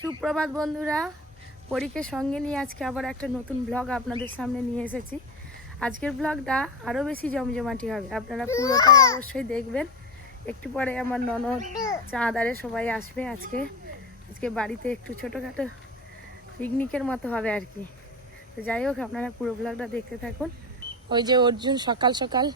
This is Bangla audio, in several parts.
সুপ্রভাত বন্ধুরা পরীকে সঙ্গে নিয়ে আজকে আবার একটা নতুন ব্লগ আপনাদের সামনে নিয়ে এসেছি। আজকের ব্লগটা আরও বেশি জমজমাটি হবে, আপনারা পুরোটাই অবশ্যই দেখবেন। একটু পরে আমার ননদ চাঁদারে সবাই আসবে আজকে। আজকে বাড়িতে একটু ছোটোখাটো পিকনিকের মতো হবে আর কি। তো যাই হোক, আপনারা পুরো ব্লগটা দেখতে থাকুন। ওই যে অর্জুন সকাল সকাল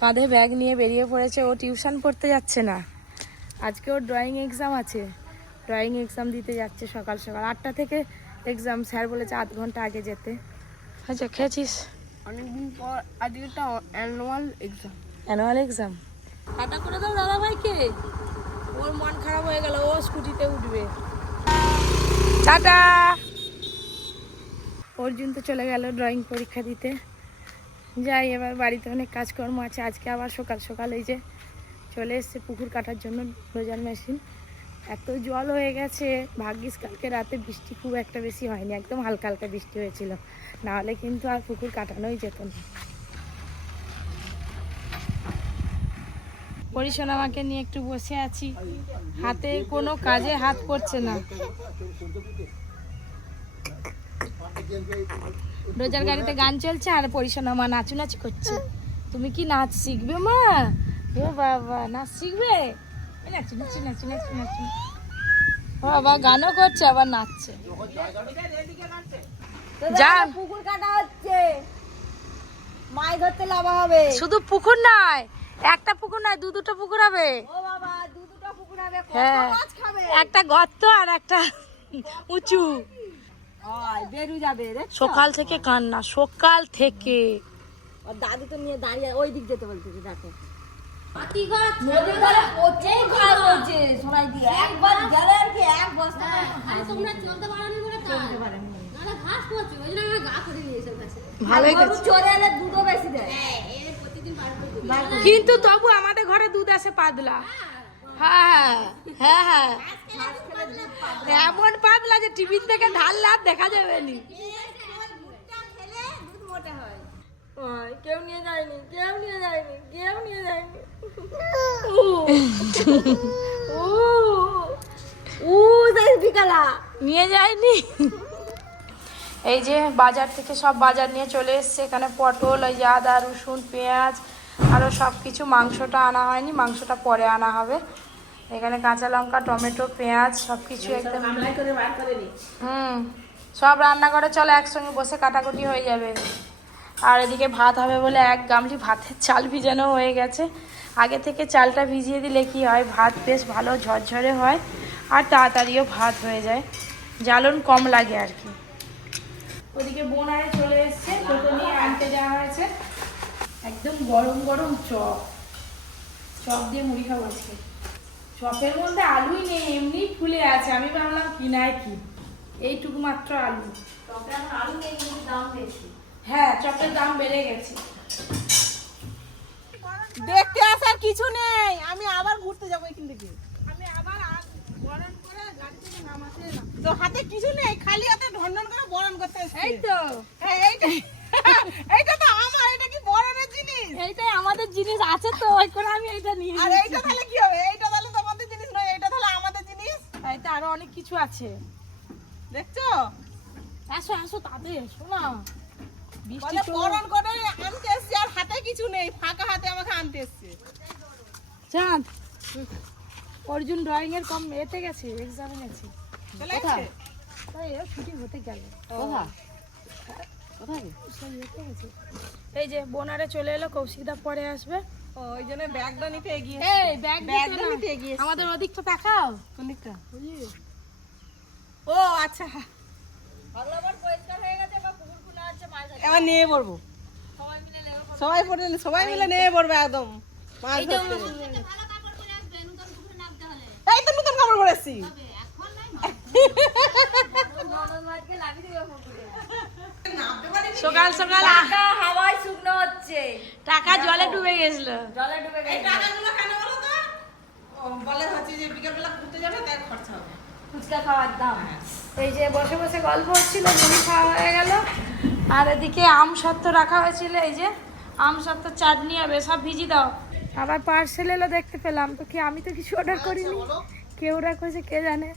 কাঁধে ব্যাগ নিয়ে বেরিয়ে পড়েছে, ও টিউশন পড়তে যাচ্ছে না। আজকে ওর ড্রয়িং এক্সাম আছে। ড্রয়িং এক্সাম দিতে যাচ্ছে সকাল সকাল। আটটা থেকে এক্সাম স্যার বলেছে আধ ঘণ্টা আগে যেতে। আচ্ছা খেয়েছিস? অনেকদিন পর আজকে একটা annual exam annual exam tata করে দাও দাদা ভাইকে ওর মন খারাপ হয়ে গেল ও স্কুটিতে উঠবে। টাটা! অর্জুন তো চলে গেল ড্রয়িং পরীক্ষা দিতে। যাই এবার বাড়িতে অনেক কাজকর্ম আছে। আজকে আবার সকাল সকাল এই যে চলে এসছে পুকুর কাটার জন্য রোজার মেশিন এত জল হয়ে গেছে। ভাগ্যিস কালকে রাতে বৃষ্টি খুব একটা বেশি হয়নি, একদম হালকা হালকা বৃষ্টি হয়েছিল। নাহলে কিন্তু আর পুকুর কাটানোই যেত না। পরিশোনা আমাকে নিয়ে একটু বসে আছি। হাতে কোনো কাজে হাত পড়ছে না। রোজার গাড়িতে গান চলছে আর পরিশোনা মা নাচু নাচু করছে। তুমি কি নাচ শিখবে মা? ও বাবা, নাচ শিখবে? বাবা, গানও করছে, আবার নাচছে। যান। পুকুর কাটা হচ্ছে মাছ ধরতে লাভা হবে শুধু পুকুর নয়, একটা পুকুর নয়, দু দুটো পুকুর হবে। হ্যাঁ একটা গর্ত আর একটা উঁচু। সকাল থেকে কান্না, সকাল থেকে। দাদু তো নিয়ে দাঁড়িয়ে ওই দিক যেতে বলতেছে, দেখো। কিন্তু তবু আমাদের ঘরে দুধ আসে পাতলা। হ্যাঁ হ্যাঁ হ্যাঁ এমন পাতলা যে টিফিন থেকে ঢাললে আর দেখা যাবে নি কেউ নিয়ে যায়নি কেউ নিয়ে যায়নি কেউ নিয়ে যায়নি। ও। ও যাই বিকালা নিয়ে যায়নি? এই যে বাজার থেকে সব বাজার নিয়ে চলে এসছে এখানে পটল ওই আদা রসুন পেঁয়াজ আরও সব কিছু। মাংসটা আনা হয়নি মাংসটা পরে আনা হবে। এখানে কাঁচা লঙ্কা টমেটো পেঁয়াজ সব কিছু একদম। হুম সব রান্না করে চলো একসঙ্গে বসে কাটাকুটি হয়ে যাবে। আর এদিকে ভাত হবে বলে এক গামলি ভাতের চাল ভিজানো হয়ে গেছে। আগে থেকে চালটা ভিজিয়ে দিলে কি হয়? ভাত বেশ ভালো ঝরঝরে হয় আর তাড়াতাড়িও ভাত হয়ে যায়। জ্বালন কম লাগে আর কি। ওদিকে বোনারে চলে এসছে, টোটো নিয়ে আনতে যাওয়া হয়েছে। একদম গরম গরম চপ। চপ দিয়ে মুড়ি খাব আজকে। চপের মধ্যে আলুই নেই, এমনি ফুলে আছে। আমি ভাবলাম কিনায় কি? এইটুকু মাত্র আলু। আলু নেই দাম বেশি। হ্যাঁ চপের দাম বেড়ে গেছে। দেখতে আসার কিছু নেই। আমি আবার ঘুরতে যাব এখান থেকে। আমি আবার গরম করে গাড়ি থেকে নামাতে তো হাতে কিছু নেই খালি হাতে ঢনঢন করে বরণ করতে এই তো। হ্যাঁ এইটা এইটা তো আমার এটা কি বরণের জিনিস? এইটাই আমাদের জিনিস আছে তো ওই করে আমি এইটা নিয়ে আর এইটা তাহলে কি হবে? এইটা তাহলে তোমাদের জিনিস নয় এইটা তাহলে আমাদের জিনিস? এইটা আরও অনেক কিছু আছে। দেখছ? আসো আসো তাতে এসো না। বৃষ্টি বলে বরণ করে আনতে এসছি আর হাতে কিছু নেই ফাঁকা হাতে আমাকে আনতে এসছে। চাঁদ অর্জুন ড্রয়িং এর কম এতে গেছে এক্সামে গেছে। চলে এসছে? তাই এর ছুটি হতে গেল। কোথায়। এই যে বোনারে চলে এলো কৌশিকদা পরে আসবে। ও ওই জন্য ব্যাগটা নিতে এগিয়ে এই ব্যাগ ব্যাগ দিতে নিতে এগিয়ে আমাদের ওদিকটা তাকাও। কোন দিকটা ও আচ্ছা। এবার নিয়ে পড়ব। সবাই পড়ে সবাই মিলে নিয়ে পড়বে একদম। মাছ এই তো নতুন কাপড় পরেছি সকাল সকাল আ- হাওয়ায় শুকনো হচ্ছে। টাকা জলে ডুবে গেছিল। জলে ডুবে গেছে টাকাগুলো কেন বলো তো? বলে হচ্ছে যে বিকেলবেলা ঘুরতে যাবে তাই খরচা হবে। ফুচকা খাওয়ার দাম। এই যে বসে বসে গল্প হচ্ছিল মুড়ি খাওয়া হয়ে গেল। আর এদিকে আম সত্ত্ব রাখা হয়েছিল এই যে আম সত্ত্ব চাটনি হবে সব ভিজি দাও। আবার পার্সেল এলো দেখতে পেলাম। তো কি আমি তো কিছু অর্ডার করিনি? কে অর্ডার করেছে কে জানে?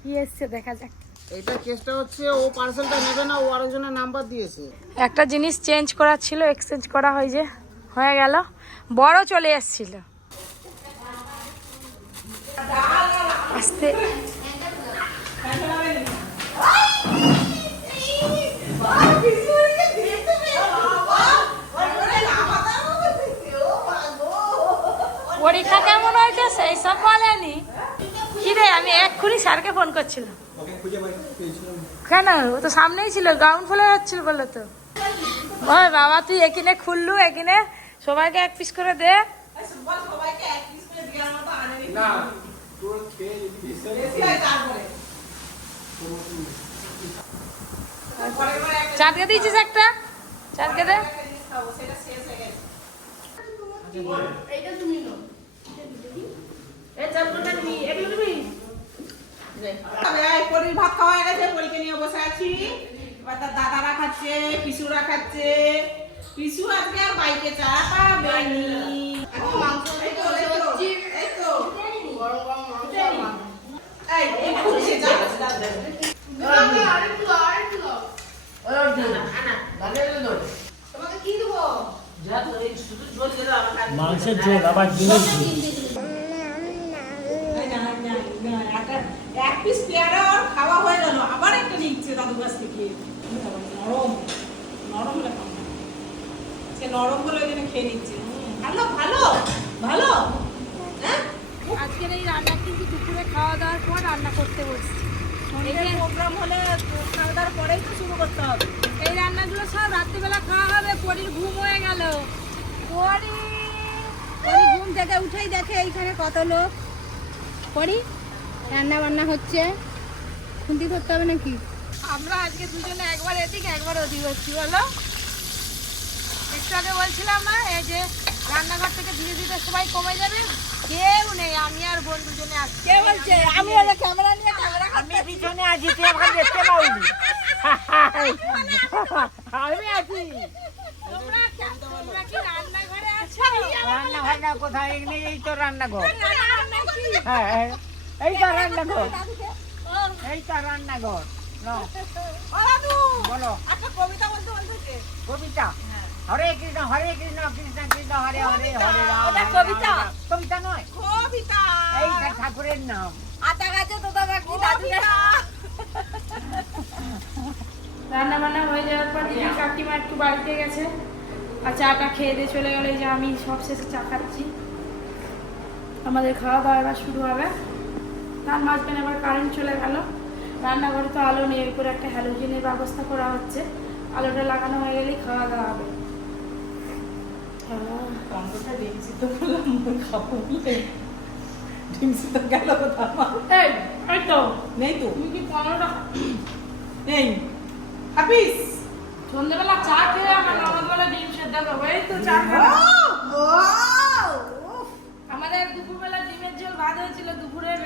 কি এসছে দেখা যাক। এইটা কেসটা হচ্ছে ও পার্সেলটা নেবে না ও আরেকজনের নাম্বার দিয়েছে। একটা জিনিস চেঞ্জ করার ছিল এক্সচেঞ্জ করা হয়ে যে হয়ে গেল। বড় চলে এসেছিল। আস্তে। পরীক্ষা কেমন হয়েছে সেই সব বলেনি। কি রে আমি এক্ষুনি স্যারকে ফোন করছিলাম। কেন? ও তো সামনেই ছিল গ্রাউন্ড ফ্লোর হচ্ছিল বলে তো। ওই বাবা তুই এখানে খুললু এখানে। সবাইকে এক পিস করে দে। চাটকে দিয়েছিস একটা? চাটকে দে। এই পরির ভাত খাওয়া হয়ে গেছে পরীকে নিয়ে বসে আছি। এবার তার দাদারা খাচ্ছে পিসুরা খাচ্ছে। পিসু আজকে আর বাইকে চা পাবেনি এই তো, এই তো, এই এই, এই ফুটছে, যা, যা, যা। মাংসের ঝোল আবার ঝোল এই না, না, না, একটা- এক পিস পেয়ারা ওর খাওয়া হয়ে গেল আবার একটা নিচ্ছে দাদু কাছ থেকে নরম নরম ব্যাপার না। সে নরম হলে ওই জন্য খেয়ে নিচ্ছে। ভালো ভালো ভালো। হ্যাঁ? আজকের এই রান্না কিন্তু দুপুরে খাওয়া দাওয়ার পর রান্না করতে বসছি। প্রোগ্রাম হলে খাওয়া দাওয়ার পরেই তো শুরু করতে হবে। এই রান্নাগুলো সব রাত্রিবেলা খাওয়া হবে পরির ঘুম হয়ে গেল। পরি পরি ঘুম থেকে উঠেই দেখে এইখানে কত লোক। পরি রান্না বান্না হচ্ছে। খুন্তি করতে হবে নাকি? আমরা আজকে দুজনে একবার এদিক একবার ওদিক হচ্ছি বলো? একটু আগে বলছিলাম না এই যে রান্নাঘর থেকে ধীরে ধীরে সবাই কমে যাবে কেউ নেই আমি আর বোন দুজনে আসছি কে বলছে? আমি ওই ক্যামেরা নিয়ে ক্যামেরা আমি পিছনে আছি তুই আমাকে দেখতে পাওনি। আমি আছি। তোমরা তোমরা কি রান্নাঘরে আছো? রান্না না কোথায় এখানে এই তো রান্নাঘর। হ্যাঁ হ্যাঁ, এই তো রান্নাঘর। এই তো রান্নাঘর। বলো। একটা কবিতা বলতে বলতে কবিতা? হরে কৃষ্ণ হরে কৃষ্ণ কৃষ্ণ কৃষ্ণ হরে হরে হরে রাম কবিতা? কবিতা নয়। কবিতা। এইটা ঠাকুরের নাম। আতা গাছে তোতা পাখি দাদু রান্না বান্না হয়ে যাওয়ার পর দিদি কাকিমা একটু বাড়িতে গেছে। আর চাটা খেয়ে দিয়ে চলে গেলে যে আমি সব শেষে চা খাচ্ছি। আমাদের খাওয়া দাওয়া এবার শুরু হবে। তার মাঝখানে আবার কারেন্ট চলে গেল। রান্নাঘরে তো আলো নেই এর করে একটা হ্যালোজেনের ব্যবস্থা করা হচ্ছে। আলোটা লাগানো হয়ে গেলেই খাওয়া দাওয়া হবে। হ্যাঁ। মুই খাব বলে। সন্ধ্যেবেলা চা খেয়ে আমার ডিম সেদ্ধ খাব। এই তো চা আমাদের দুপুরবেলা ডিমের ঝোল ভাত হয়েছিল দুপুরের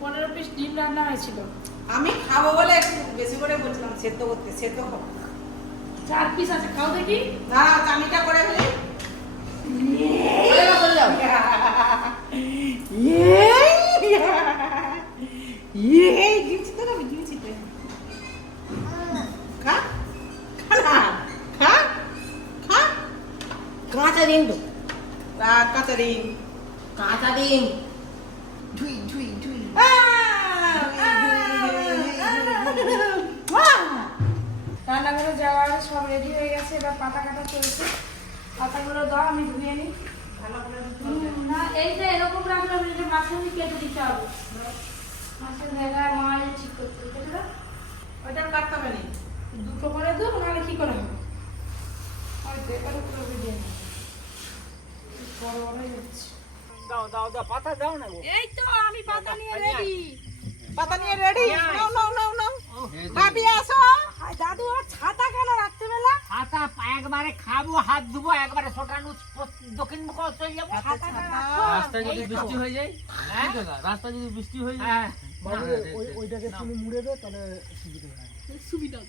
পনেরো পিস ডিম রান্না হয়েছিল। আমি খাব বলে একটু বেশি করে বলছিলাম সেদ্ধ করতে সেদ্ধ খাব। চার পিস আছে খাও দেখি। না চামিটা করে ফেলি। ইয়ে ডিম ডিম কাঁচা তো কাঁচা ডিম। কাঁচা ঢুই ঢুই রান্নাঘরে যাওয়ার সব রেডি হয়ে গেছে এবার পাতা কাটা চলছে। পাতাগুলো দাও আমি ধুয়ে নিই। না এইটা এরকম রাখলে এটা মাছের কেটে দিতে হবে। মাছের ভেগা মা এই ঠিক করতে কেটে দাও। ওইটা কাটতে হবে না। দুটো করে দেবো নাহলে কি করে হবে? ওই এবার উপরে ভিডিও বড় বড় হয়ে দাও দাও দাও পাতা দাও না এই তো আমি পাতা নিয়ে রেডি পাতা নিয়ে রেডি নাও নাও নাও নাও। ভাবি আসো। দাদু আর ছাতা কেন রাত্রেবেলা? হাতা একবারে খাব হাত ধুবো একবারে ছোটানো দক্ষিণ মুখ চলে যাব। রাস্তা যদি বৃষ্টি হয়ে যায় হ্যাঁ? রাস্তা যদি বৃষ্টি হয়ে যায় হ্যাঁ। ওইটাকে তুমি মুড়ে দে তাহলে সুবিধা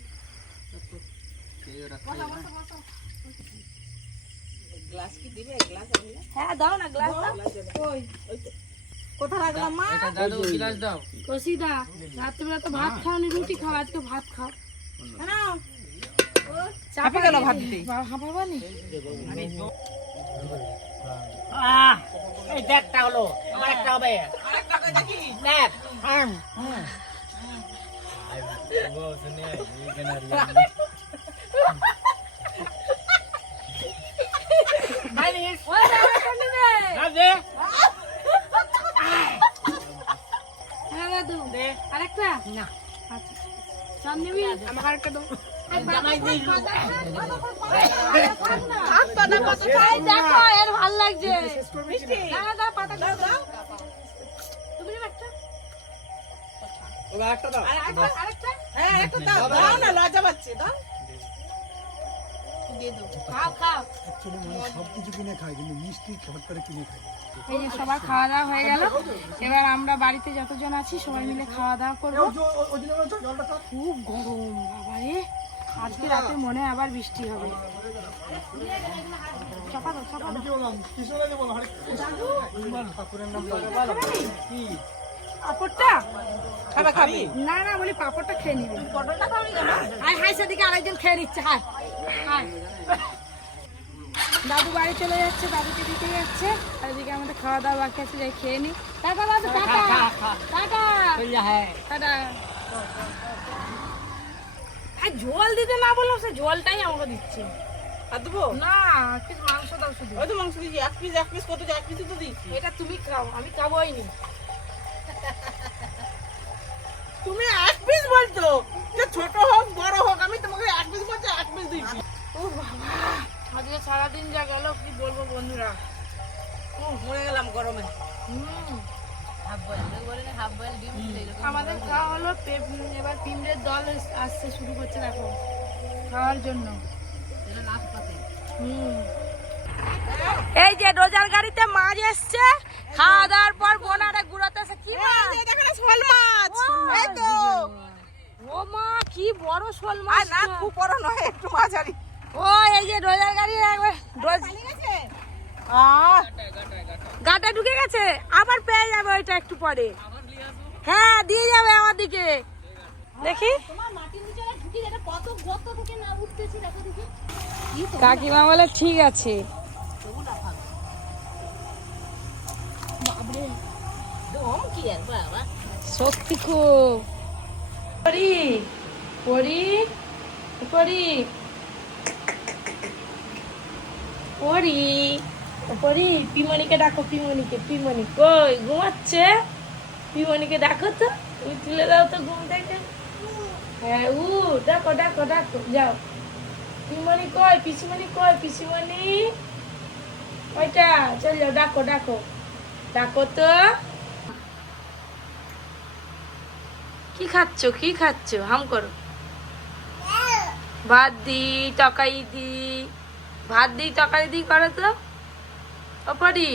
গ্লাস কি দিবে? গ্লাস হ্যাঁ দাও না গ্লাস দাও। ওই। ওই তো কোথায় রাখলাম মা? দাদু গিলাস দাও। কসিদা রাত্রিবেলা তো ভাত খাওনি রুটি খাও আজকে ভাত খাও। চাপে গেল ভাত দিতে। হাঁপাবানি? আহ এই দেখটা হলো আমার একটা হবে। আরেকটা দেখি দেখ হুম মাইনিস না দে হ্যাঁ আরেকটা? না। আচ্ছা। সব নিবি? আমাকে আরেকটা দাও ভালো লাগছে। দাও আরেকটা? হ্যাঁ একটা দাও দাও না লজ্জা পাচ্ছে দাও। খাও খাও। অ্যাকচুয়ালি মানে কিছু কিনে খায় কিন্তু মিষ্টি খাবারটা কিনে খায়। এই যে সবার খাওয়া দাওয়া হয়ে গেল। এবার আমরা বাড়িতে যতজন আছি সবাই মিলে খাওয়া দাওয়া করব। খুব গরম বাবারে। আজকে রাতে মনে হয় আবার বৃষ্টি হবে। পাপড়টা? না না বলি পাপড়টা খেয়ে নিবি। আরেকজন খেয়ে নিচ্ছে হাই। হাই। দাদু বাড়ি চলে যাচ্ছে দাদুকে দিতে যাচ্ছে। আর এদিকে আমাদের খাওয়া দাওয়া বাকি আছে যাই খেয়ে নি। টাটা দাদু টাটা। টাটা। হ্যাঁ টাটা। আর জল দিতে না বললাম সে জলটাই আমাকে দিচ্ছে। আর দেবো? না কিছু মাংস দাও শুধু। ওই তো মাংস দিয়েছি এক পিস এক পিস কত এক পিস তো এটা তুমি খাও আমি খাবোই নি তুমি এক পিস বলছো? যে ছোট আসছে শুরু করছে দেখো। খাওয়ার জন্য। এই যে রোজার গাড়িতে মাছ এসছে খাওয়া দাওয়ার পর বোনারে এসে কি মাছ? শোল মাছ। এই তো। ও মা কি বড় শোল মাছ না খুব বড় নয় একটু মাঝারি ও এই যে রোজার গাড়ি একবার গাটা ঢুকে গেছে? আবার পেয়ে যাবে ওইটা একটু পরে। হ্যাঁ দিয়ে যাবে আমার দিকে। দেখি। কাকিমা বলে ঠিক আছে। সত্যি খুব। পরি পরি পরি পরি পরি পিমনিকে ডাকো পিমনিকে পিমনি কই ঘুমাচ্ছে? পিমনিকে ডাকো তো তুমি তুলে দাও তো ঘুম থেকে। হ্যাঁ উ ডাকো যাও। পিমনি কই, পিসিমণি পিসিমণি? ওইটা, চল যাও তো। কি খাচ্ছ কি খাচ্ছ? হাম করো। ভাত দি, তরকারি দি। ভাত দি, তরকারি দি করো তো। ও পরি?